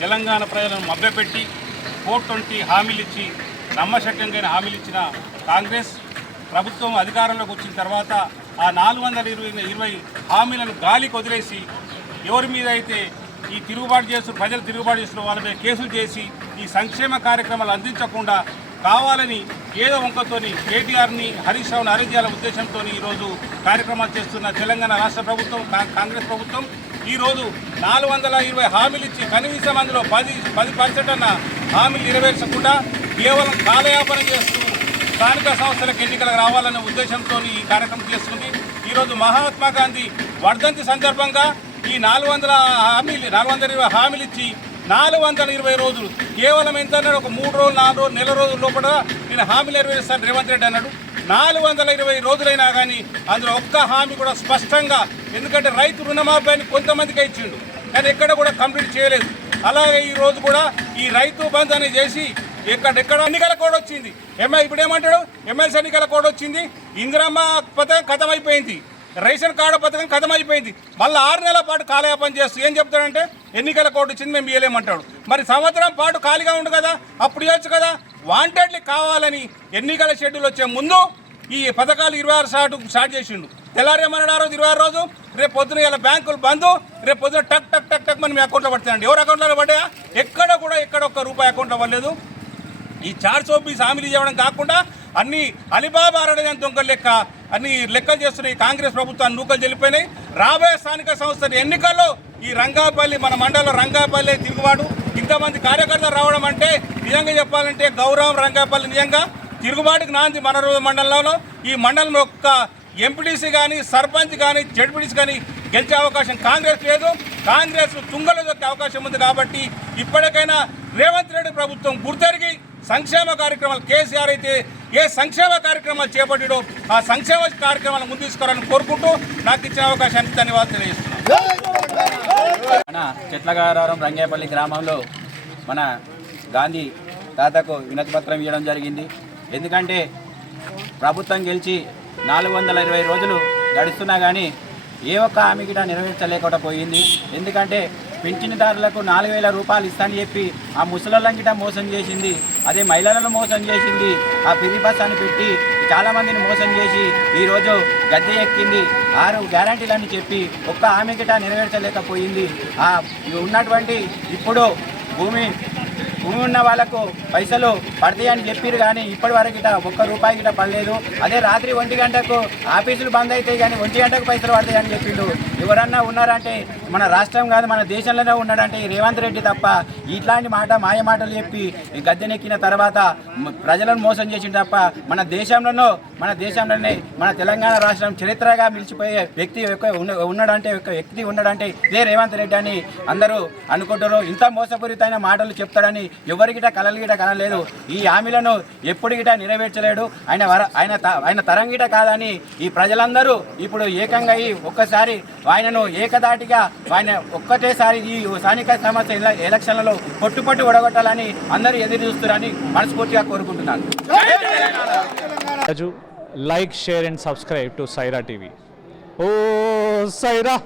తెలంగాణ ప్రజలను మభ్యపెట్టి 420 హామీలు ఇచ్చి నమ్మశక్యంగా హామీలు ఇచ్చిన కాంగ్రెస్ ప్రభుత్వం అధికారంలోకి వచ్చిన తర్వాత ఆ 420 హామీలను గాలికి వదిలేసి ఎవరి మీద అయితే ఈ తిరుగుబాటు చేస్తూ ప్రజలు తిరుగుబాటు చేస్తున్న వాళ్ళ మీద కేసులు చేసి ఈ సంక్షేమ కార్యక్రమాలు అందించకుండా కావాలని ఏదో వంకతోని కేటీఆర్ని హరీష్ రావుని అరెస్ట్ ఉద్దేశంతో ఈరోజు కార్యక్రమాలు చేస్తున్న తెలంగాణ రాష్ట్ర ప్రభుత్వం కాంగ్రెస్ ప్రభుత్వం ఈరోజు 420 హామీలు ఇచ్చి కనీసం అందులో 10% అన్న హామీలు నెరవేర్చకుండా కేవలం కాలయాపన చేస్తూ స్థానిక సంస్థలకు ఎన్నికలకు రావాలనే ఉద్దేశంతో ఈ కార్యక్రమం చేస్తుంది. ఈరోజు మహాత్మా గాంధీ వర్ధంతి సందర్భంగా ఈ 420 హామీలు ఇచ్చి 420 రోజులు కేవలం ఎంత అన్నాడు, ఒక 3 రోజులు 4 రోజులు నెల రోజుల లోపల నేను హామీలు నెరవేరుస్తాను రేవంత్ రెడ్డి అన్నాడు. 420 రోజులైనా కానీ అందులో ఒక్క హామీ కూడా స్పష్టంగా, ఎందుకంటే రైతు రుణమాఫీ అని కొంతమందికి ఇచ్చిండు కానీ ఎక్కడ కూడా కంప్లీట్ చేయలేదు. అలాగే ఈ రోజు కూడా ఈ రైతు బంధు అని చేసి ఎక్కడెక్కడ ఎన్నికల కోడ్ వచ్చింది. ఇప్పుడు ఏమంటాడు, ఎమ్మెల్సీ ఎన్నికల కోడ్ వచ్చింది, ఇందిరమ్మ పథకం ఖతమైపోయింది, రేషన్ కార్డు పథకం ఖతమైపోయింది, మళ్ళీ 6 నెలల పాటు కాలయాపన చేస్తూ ఏం చెప్తాడంటే ఎన్నికల కోడ్ వచ్చింది మేము ఇవ్వలేమంటాడు. మరి సంవత్సరం పాటు ఖాళీగా ఉండు కదా, అప్పుడు ఇవ్వచ్చు కదా. వాంటెడ్లీ కావాలని ఎన్నికల షెడ్యూల్ వచ్చే ముందు ఈ పథకాలు 26 స్టార్ట్ చేసిండు. తెల్లారేమన్నాడు ఆ రోజు 26 రోజు, రేపు పొద్దున ఇలా బ్యాంకులు బంద్, రేపు పొద్దున టక్ టక్ టక్ టక్ మన మీ అకౌంట్లో పడతాయండి. ఎవరు అకౌంట్లో పడ్డాయా? ఎక్కడ ఒక్క రూపాయి అకౌంట్లో పడలేదు. ఈ 420 హామీలు ఇవ్వడం కాకుండా అన్ని అలీబాబా అరడని దొంగలు లెక్క అన్ని లెక్కలు చేస్తున్నాయి. కాంగ్రెస్ ప్రభుత్వాన్ని నూకలు చెల్లిపోయినాయి. రాబోయే స్థానిక సంస్థల ఎన్నికల్లో ఈ రంగాపల్లి, మన మండలంలో రంగాపల్లి తిరుగుబాటు, ఇంతమంది కార్యకర్తలు రావడం అంటే నిజంగా చెప్పాలంటే గౌరవం రంగాపల్లి నిజంగా తిరుగుబాటుకు నాంది. మన మండలంలో ఈ మండలంలో ఒక్క ఎంపీటీసీ కానీ సర్పంచ్ కానీ జడ్పీటీసీ కానీ గెలిచే అవకాశం కాంగ్రెస్ లేదు. కాంగ్రెస్ తుంగలో దొక్కే అవకాశం ఉంది. కాబట్టి ఇప్పటికైనా రేవంత్ రెడ్డి ప్రభుత్వం గుర్తెరిగి సంక్షేమ కార్యక్రమాలు, కేసీఆర్ అయితే ఏ సంక్షేమ కార్యక్రమాలు చేపట్టాడో ఆ సంక్షేమ కార్యక్రమాలను ముందు తీసుకోవాలని కోరుకుంటూ నాకు ఇచ్చిన అవకాశానికి ధన్యవాదాలు తెలియజేస్తున్నాను. మన చెట్లగారం రంగేపల్లి గ్రామంలో మన గాంధీ తాతకు వినతి పత్రం ఇవ్వడం జరిగింది. ఎందుకంటే ప్రభుత్వం గెలిచి 420 రోజులు గడుస్తున్నా కానీ ఏ ఒక్క హామీ గిట నెరవేర్చలేకుండా పోయింది. ఎందుకంటే పింఛన్దారులకు 4,000 రూపాయలు ఇస్తానని చెప్పి ఆ ముసలోళ్ళ గిట మోసం చేసింది, అదే మహిళలను మోసం చేసింది, ఆ పిరి బస్ అని పెట్టి చాలామందిని మోసం చేసి ఈరోజు గద్దె ఎక్కింది. 6 గ్యారంటీలని చెప్పి ఒక్క హామీ గిట నెరవేర్చలేకపోయింది. ఉన్నటువంటి ఇప్పుడు భూమి ఉన్న వాళ్ళకు పైసలు పడతాయని చెప్పారు కానీ ఇప్పటి వరకు గిట ఒక్క రూపాయి గిట పడలేదు. అదే రాత్రి 1 గంటకు ఆఫీసులు బంద్ అవుతాయి కానీ 1 గంటకు పైసలు పడతాయని చెప్పిండు. ఎవరన్నా ఉన్నారంటే మన రాష్ట్రం కాదు మన దేశంలోనే ఉన్నాడంటే రేవంత్ రెడ్డి తప్ప. ఇట్లాంటి మాయ మాటలు చెప్పి గద్దెనెక్కిన తర్వాత ప్రజలను మోసం చేసిండు తప్ప మన దేశంలోనే మన తెలంగాణ రాష్ట్రం చరిత్రగా నిలిచిపోయే వ్యక్తి ఉన్నాడంటే ఇదే రేవంత్ రెడ్డి అని అందరూ అనుకుంటారు. ఇంత మోసపూరితమైన మాటలు చెప్తాడని ఎవరికిట కలలు గిట కనలేదు. ఈ హామీలను ఎప్పుడు గిట నెరవేర్చలేడు. ఆయన తరం గిట కాదని ఈ ప్రజలందరూ ఇప్పుడు ఏకంగా ఒక్కసారి ఆయనను ఏకదాటిగా ఆయన ఒక్కటేసారి ఈ స్థానిక సమస్య ఎలక్షన్లలో పొట్టు ఒడగొట్టాలని అందరూ ఎదురు చూస్తున్నారని మనస్ఫూర్తిగా కోరుకుంటున్నాను. Like, share and subscribe to Saira TV. ఓ సైరా.